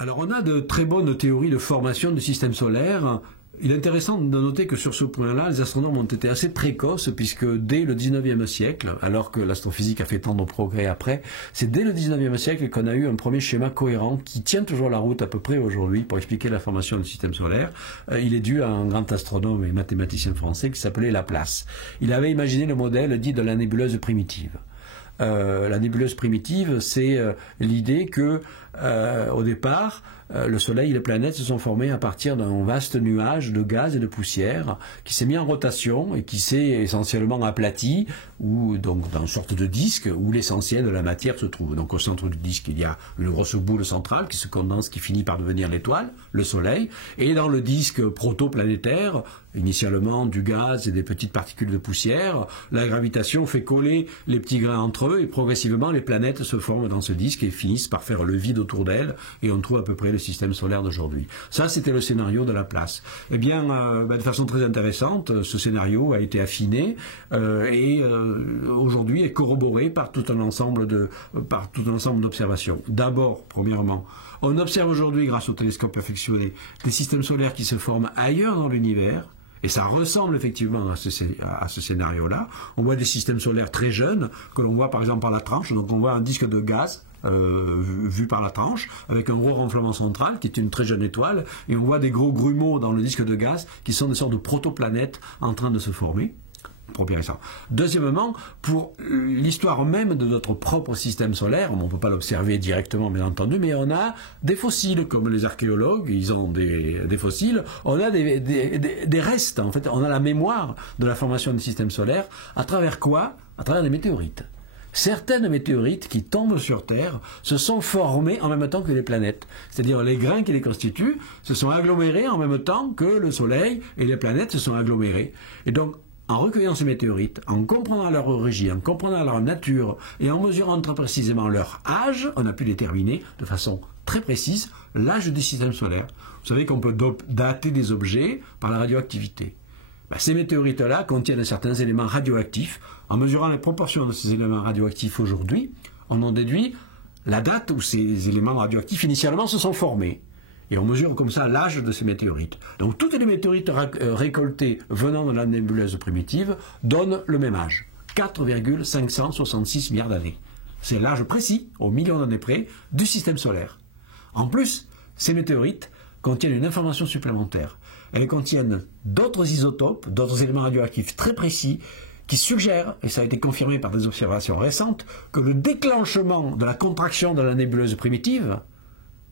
Alors on a de très bonnes théories de formation du système solaire. Il est intéressant de noter que sur ce point-là, les astronomes ont été assez précoces, puisque dès le 19e siècle, alors que l'astrophysique a fait tant de progrès après, c'est dès le 19e siècle qu'on a eu un premier schéma cohérent qui tient toujours la route à peu près aujourd'hui pour expliquer la formation du système solaire. Il est dû à un grand astronome et mathématicien français qui s'appelait Laplace. Il avait imaginé le modèle dit de la nébuleuse primitive. La nébuleuse primitive, c'est l'idée que, au départ, le Soleil et les planètes se sont formés à partir d'un vaste nuage de gaz et de poussière qui s'est mis en rotation et qui s'est essentiellement aplati, ou donc dans une sorte de disque où l'essentiel de la matière se trouve. Donc au centre du disque, il y a une grosse boule centrale qui se condense, qui finit par devenir l'étoile, le Soleil, et dans le disque protoplanétaire, initialement du gaz et des petites particules de poussière, la gravitation fait coller les petits grains entre eux et progressivement les planètes se forment dans ce disque et finissent par faire le vide autour d'elles et on trouve à peu près le système solaire d'aujourd'hui. Ça, c'était le scénario de Laplace. Eh bien, de façon très intéressante, ce scénario a été affiné et aujourd'hui est corroboré par tout un ensemble d'observations. D'abord, premièrement, on observe aujourd'hui, grâce au télescope perfectionné, des systèmes solaires qui se forment ailleurs dans l'univers. Et ça ressemble effectivement à ce scénario-là. On voit des systèmes solaires très jeunes, que l'on voit par exemple par la tranche. Donc on voit un disque de gaz vu par la tranche, avec un gros renflement central, qui est une très jeune étoile. Et on voit des gros grumeaux dans le disque de gaz, qui sont des sortes de protoplanètes en train de se former. Premier essai. Deuxièmement, pour l'histoire même de notre propre système solaire, on ne peut pas l'observer directement bien entendu, mais on a des fossiles, comme les archéologues, ils ont des fossiles, on a des restes, en fait, on a la mémoire de la formation du système solaire, à travers quoi? À travers des météorites. Certaines météorites qui tombent sur Terre se sont formées en même temps que les planètes. C'est-à-dire les grains qui les constituent se sont agglomérés en même temps que le Soleil et les planètes se sont agglomérées. Et donc, en recueillant ces météorites, en comprenant leur origine, en comprenant leur nature et en mesurant très précisément leur âge, on a pu déterminer de façon très précise l'âge du système solaire. Vous savez qu'on peut dater des objets par la radioactivité. Ces météorites-là contiennent certains éléments radioactifs. En mesurant les proportions de ces éléments radioactifs aujourd'hui, on en déduit la date où ces éléments radioactifs initialement se sont formés. Et on mesure comme ça l'âge de ces météorites. Donc toutes les météorites récoltées venant de la nébuleuse primitive donnent le même âge, 4,566 milliards d'années. C'est l'âge précis, au million d'années près, du système solaire. En plus, ces météorites contiennent une information supplémentaire. Elles contiennent d'autres isotopes, d'autres éléments radioactifs très précis, qui suggèrent, et ça a été confirmé par des observations récentes, que le déclenchement de la contraction de la nébuleuse primitive,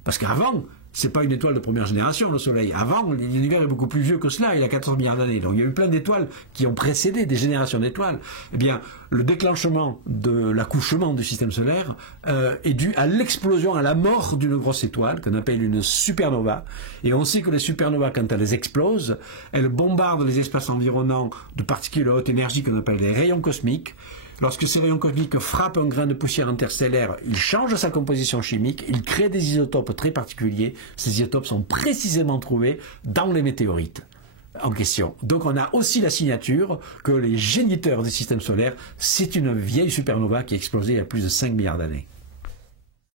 parce qu'avant, c'est pas une étoile de première génération, le Soleil. Avant, l'univers est beaucoup plus vieux que cela, il y a 14 milliards d'années. Donc il y a eu plein d'étoiles qui ont précédé des générations d'étoiles. Eh bien, le déclenchement de l'accouchement du système solaire est dû à l'explosion, à la mort d'une grosse étoile, qu'on appelle une supernova. Et on sait que les supernovas, quand elles explosent, elles bombardent les espaces environnants de particules à haute énergie qu'on appelle des rayons cosmiques. Lorsque ces rayons cosmiques frappent un grain de poussière interstellaire, il change sa composition chimique, il crée des isotopes très particuliers. Ces isotopes sont précisément trouvés dans les météorites en question. Donc on a aussi la signature que les géniteurs du système solaire, c'est une vieille supernova qui a explosé il y a plus de 5 milliards d'années.